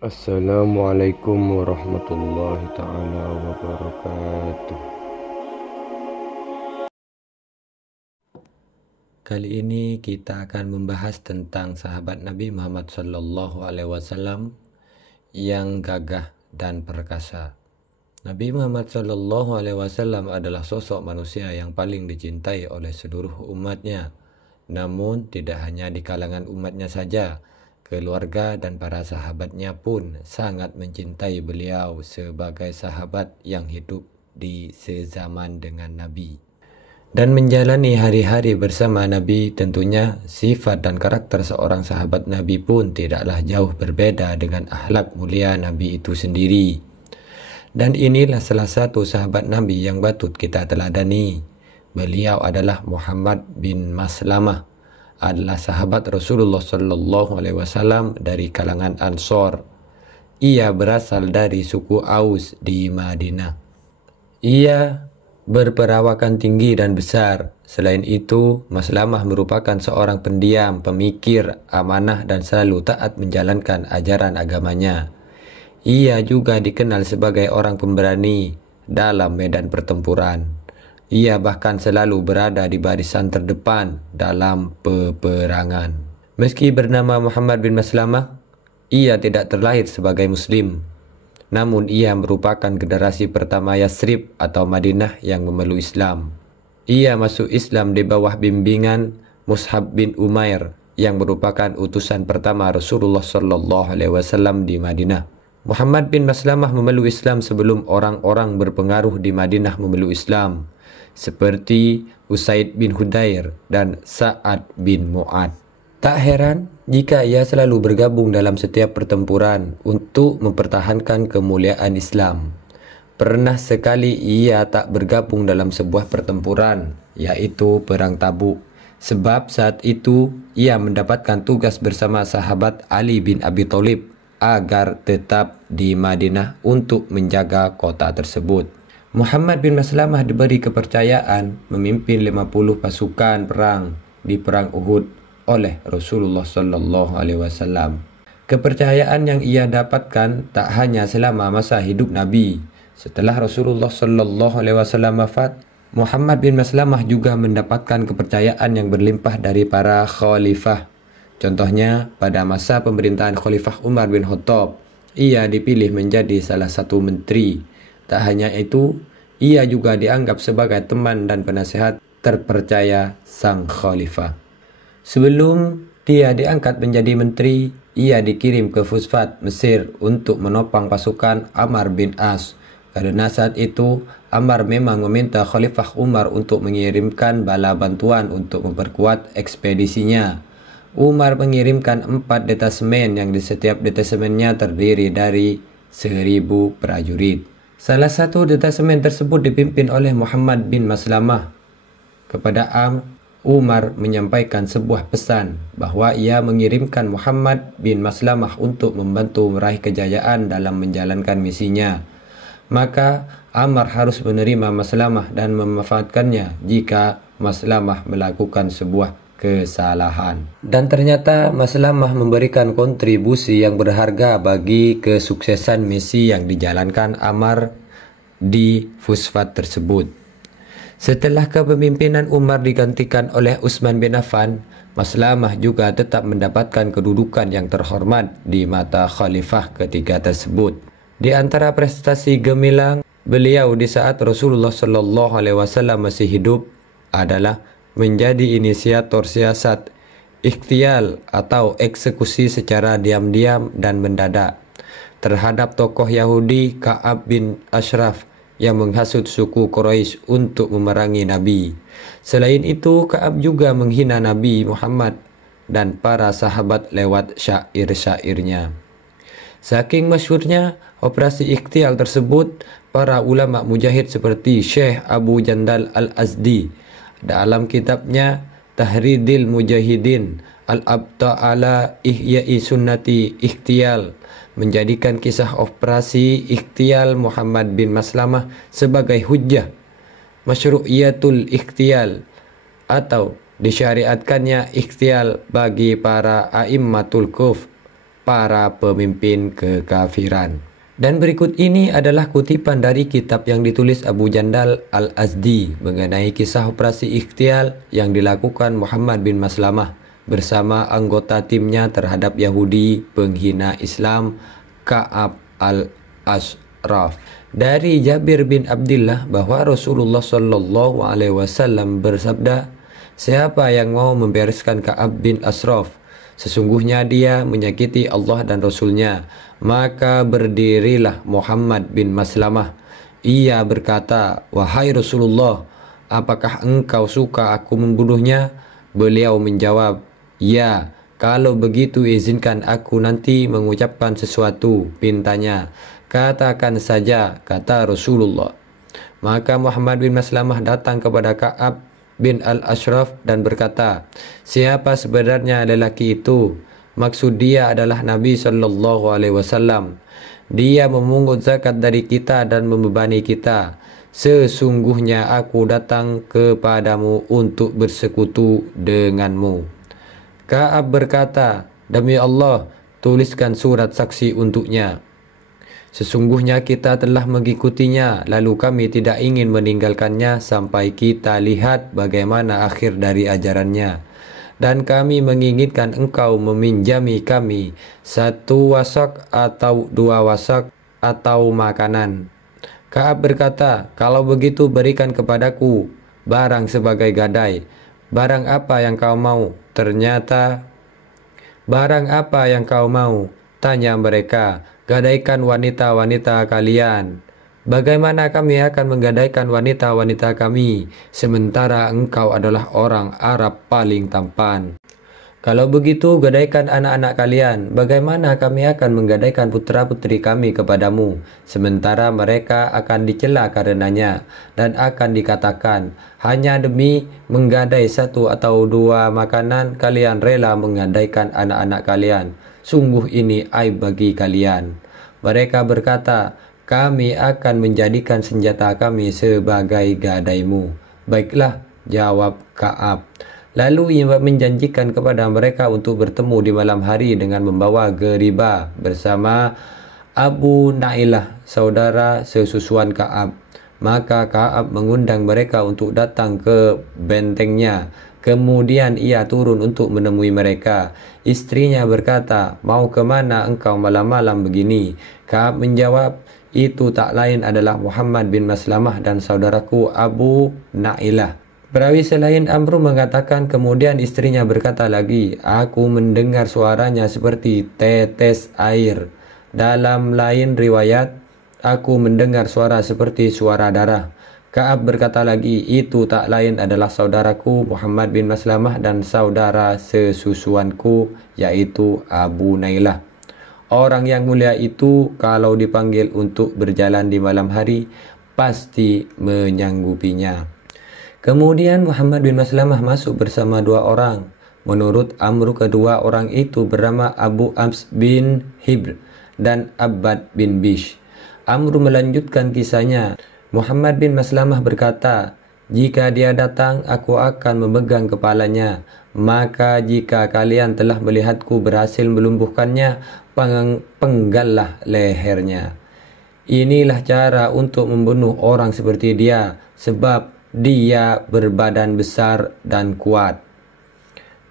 Assalamualaikum warahmatullahi taala wabarakatuh. Kali ini kita akan membahas tentang sahabat Nabi Muhammad SAW yang gagah dan perkasa. Nabi Muhammad SAW adalah sosok manusia yang paling dicintai oleh seluruh umatnya. Namun tidak hanya di kalangan umatnya saja, keluarga dan para sahabatnya pun sangat mencintai beliau sebagai sahabat yang hidup di sezaman dengan Nabi. Dan menjalani hari-hari bersama Nabi, tentunya sifat dan karakter seorang sahabat Nabi pun tidaklah jauh berbeda dengan akhlak mulia Nabi itu sendiri. Dan inilah salah satu sahabat Nabi yang patut kita teladani. Beliau adalah Muhammad bin Maslamah, adalah sahabat Rasulullah SAW dari kalangan Ansor. Ia berasal dari suku Aus di Madinah. Ia berperawakan tinggi dan besar. Selain itu, Maslamah merupakan seorang pendiam, pemikir, amanah dan selalu taat menjalankan ajaran agamanya. Ia juga dikenal sebagai orang pemberani dalam medan pertempuran. Ia bahkan selalu berada di barisan terdepan dalam peperangan. Meski bernama Muhammad bin Maslamah, ia tidak terlahir sebagai Muslim. Namun ia merupakan generasi pertama Yasrib atau Madinah yang memeluk Islam. Ia masuk Islam di bawah bimbingan Mus'ab bin Umair yang merupakan utusan pertama Rasulullah SAW di Madinah. Muhammad bin Maslamah memeluk Islam sebelum orang-orang berpengaruh di Madinah memeluk Islam, seperti Usaid bin Hudair dan Sa'ad bin Mu'ad. Tak heran jika ia selalu bergabung dalam setiap pertempuran untuk mempertahankan kemuliaan Islam. Pernah sekali ia tak bergabung dalam sebuah pertempuran, yaitu Perang Tabuk, sebab saat itu ia mendapatkan tugas bersama sahabat Ali bin Abi Thalib agar tetap di Madinah untuk menjaga kota tersebut. Muhammad bin Maslamah diberi kepercayaan memimpin 50 pasukan perang di Perang Uhud oleh Rasulullah SAW. Kepercayaan yang ia dapatkan tak hanya selama masa hidup Nabi. Setelah Rasulullah SAW wafat, Muhammad bin Maslamah juga mendapatkan kepercayaan yang berlimpah dari para khalifah. Contohnya, pada masa pemerintahan Khalifah Umar bin Khattab, ia dipilih menjadi salah satu menteri. Tak hanya itu, ia juga dianggap sebagai teman dan penasihat terpercaya sang khalifah. Sebelum dia diangkat menjadi menteri, ia dikirim ke Fustat, Mesir untuk menopang pasukan Ammar bin As. Karena saat itu, Ammar memang meminta Khalifah Umar untuk mengirimkan bala bantuan untuk memperkuat ekspedisinya. Umar mengirimkan 4 detasemen yang di setiap detasemennya terdiri dari 1000 prajurit. Salah satu detasemen tersebut dipimpin oleh Muhammad bin Maslamah. Kepada Umar menyampaikan sebuah pesan bahwa ia mengirimkan Muhammad bin Maslamah untuk membantu meraih kejayaan dalam menjalankan misinya. Maka Ammar harus menerima Maslamah dan memanfaatkannya jika Maslamah melakukan sebuah kesalahan. Dan ternyata Maslamah memberikan kontribusi yang berharga bagi kesuksesan misi yang dijalankan Ammar di Fustat tersebut. Setelah kepemimpinan Umar digantikan oleh Utsman bin Affan, Maslamah juga tetap mendapatkan kedudukan yang terhormat di mata khalifah ketiga tersebut. Di antara prestasi gemilang beliau di saat Rasulullah SAW masih hidup adalah menjadi inisiator siasat ikhtial atau eksekusi secara diam-diam dan mendadak terhadap tokoh Yahudi Ka'ab bin Ashraf yang menghasut suku Quraisy untuk memerangi Nabi. Selain itu, Ka'ab juga menghina Nabi Muhammad dan para sahabat lewat syair-syairnya. Saking masyhurnya operasi ikhtial tersebut, para ulama mujahid seperti Syekh Abu Jandal Al-Azdi dalam kitabnya Tahridil Mujahidin Al-Abta ala Ihya'i Sunnati Ikhtial menjadikan kisah operasi ikhtial Muhammad bin Maslamah sebagai hujjah masyru'iyatul ikhtial atau disyariatkannya ikhtial bagi para a'immatul kuf, para pemimpin kekafiran. Dan berikut ini adalah kutipan dari kitab yang ditulis Abu Jandal Al-Azdi mengenai kisah operasi ikhtial yang dilakukan Muhammad bin Maslamah bersama anggota timnya terhadap Yahudi penghina Islam Ka'ab al-Ashraf. Dari Jabir bin Abdullah bahwa Rasulullah Shallallahu Alaihi Wasallam bersabda, siapa yang mau membereskan Ka'ab bin Ashraf, sesungguhnya dia menyakiti Allah dan Rasulnya. Maka berdirilah Muhammad bin Maslamah. Ia berkata, wahai Rasulullah, apakah engkau suka aku membunuhnya? Beliau menjawab, ya, kalau begitu izinkan aku nanti mengucapkan sesuatu. Pintanya, katakan saja, kata Rasulullah. Maka Muhammad bin Maslamah datang kepada Ka'ab bin al-Ashraf dan berkata, siapa sebenarnya lelaki itu? Maksud dia adalah Nabi Shallallahu Alaihi Wasallam. Dia memungut zakat dari kita dan membebani kita. Sesungguhnya aku datang kepadamu untuk bersekutu denganmu. Ka'ab berkata, demi Allah, tuliskan surat saksi untuknya. Sesungguhnya kita telah mengikutinya, lalu kami tidak ingin meninggalkannya sampai kita lihat bagaimana akhir dari ajarannya. Dan kami menginginkan engkau meminjami kami 1 wasak atau 2 wasak atau makanan. Ka'ab berkata, kalau begitu berikan kepadaku barang sebagai gadai. Barang apa yang kau mau? Ternyata, barang apa yang kau mau? Tanya mereka, gadaikan wanita-wanita kalian. Bagaimana kami akan menggadaikan wanita-wanita kami, sementara engkau adalah orang Arab paling tampan? Kalau begitu, gadaikan anak-anak kalian. Bagaimana kami akan menggadaikan putra-putri kami kepadamu, sementara mereka akan dicela karenanya, dan akan dikatakan, hanya demi menggadai 1 atau 2 makanan, kalian rela menggadaikan anak-anak kalian. Sungguh ini aib bagi kalian. Mereka berkata, kami akan menjadikan senjata kami sebagai gadaimu. Baiklah, jawab Ka'ab. Lalu ia menjanjikan kepada mereka untuk bertemu di malam hari dengan membawa geribah bersama Abu Nailah, saudara sesusuan Ka'ab. Maka Ka'ab mengundang mereka untuk datang ke bentengnya. Kemudian ia turun untuk menemui mereka. Istrinya berkata, mau kemana engkau malam-malam begini? Ka'ab menjawab, itu tak lain adalah Muhammad bin Maslamah dan saudaraku Abu Nailah. Perawi selain Amru mengatakan, kemudian istrinya berkata lagi, aku mendengar suaranya seperti tetes air. Dalam lain riwayat, aku mendengar suara seperti suara darah. Ka'ab berkata lagi, itu tak lain adalah saudaraku Muhammad bin Maslamah dan saudara sesusuanku, yaitu Abu Nailah. Orang yang mulia itu kalau dipanggil untuk berjalan di malam hari, pasti menyanggupinya. Kemudian Muhammad bin Maslamah masuk bersama 2 orang. Menurut Amru, kedua orang itu bernama Abu Ams bin Hibr dan Abbad bin Bish. Amru melanjutkan kisahnya. Muhammad bin Maslamah berkata, jika dia datang, aku akan memegang kepalanya. Maka jika kalian telah melihatku berhasil melumpuhkannya, penggallah lehernya. Inilah cara untuk membunuh orang seperti dia, sebab dia berbadan besar dan kuat.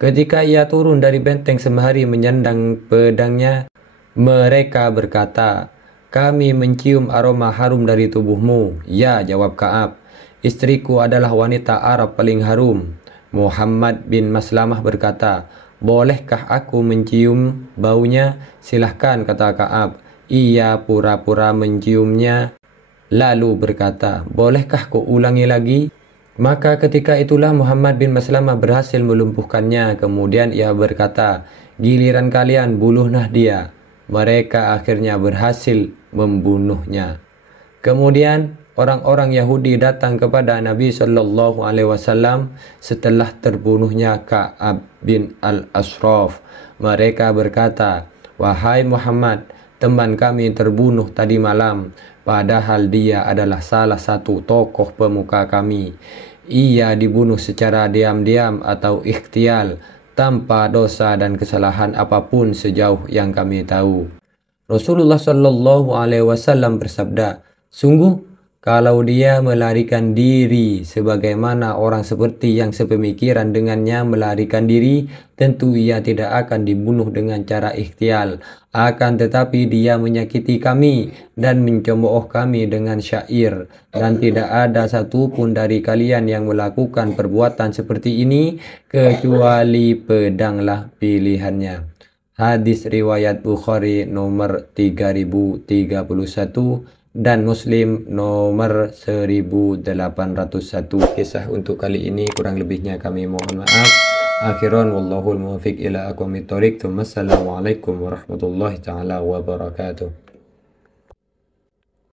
Ketika ia turun dari benteng sembari menyandang pedangnya, mereka berkata, kami mencium aroma harum dari tubuhmu. Ya, jawab Ka'ab, istriku adalah wanita Arab paling harum. Muhammad bin Maslamah berkata, bolehkah aku mencium baunya? Silahkan, kata Ka'ab. Ia pura-pura menciumnya, lalu berkata, bolehkah kau ulangi lagi? Maka ketika itulah Muhammad bin Maslamah berhasil melumpuhkannya. Kemudian ia berkata, giliran kalian, bunuhlah dia. Mereka akhirnya berhasil membunuhnya. Kemudian orang-orang Yahudi datang kepada Nabi Shallallahu Alaihi Wasallam setelah terbunuhnya Ka'ab bin al-Ashraf. Mereka berkata, wahai Muhammad, teman kami terbunuh tadi malam, padahal dia adalah salah satu tokoh pemuka kami. Ia dibunuh secara diam-diam atau ikhtial tanpa dosa dan kesalahan apapun sejauh yang kami tahu. Rasulullah Shallallahu Alaihi Wasallam bersabda, sungguh kalau dia melarikan diri sebagaimana orang seperti yang sepemikiran dengannya melarikan diri, tentu ia tidak akan dibunuh dengan cara ikhtial. Akan tetapi dia menyakiti kami dan mencemooh kami dengan syair. Dan tidak ada satupun dari kalian yang melakukan perbuatan seperti ini, kecuali pedanglah pilihannya. Hadis riwayat Bukhari nomor 3031 dan Muslim nomor 1801. Kisah untuk kali ini kurang lebihnya kami mohon maaf. Akhiran wallahul muwaffiq ila aqwamit thoriq. Wassalamualaikum warahmatullahi taala wabarakatuh.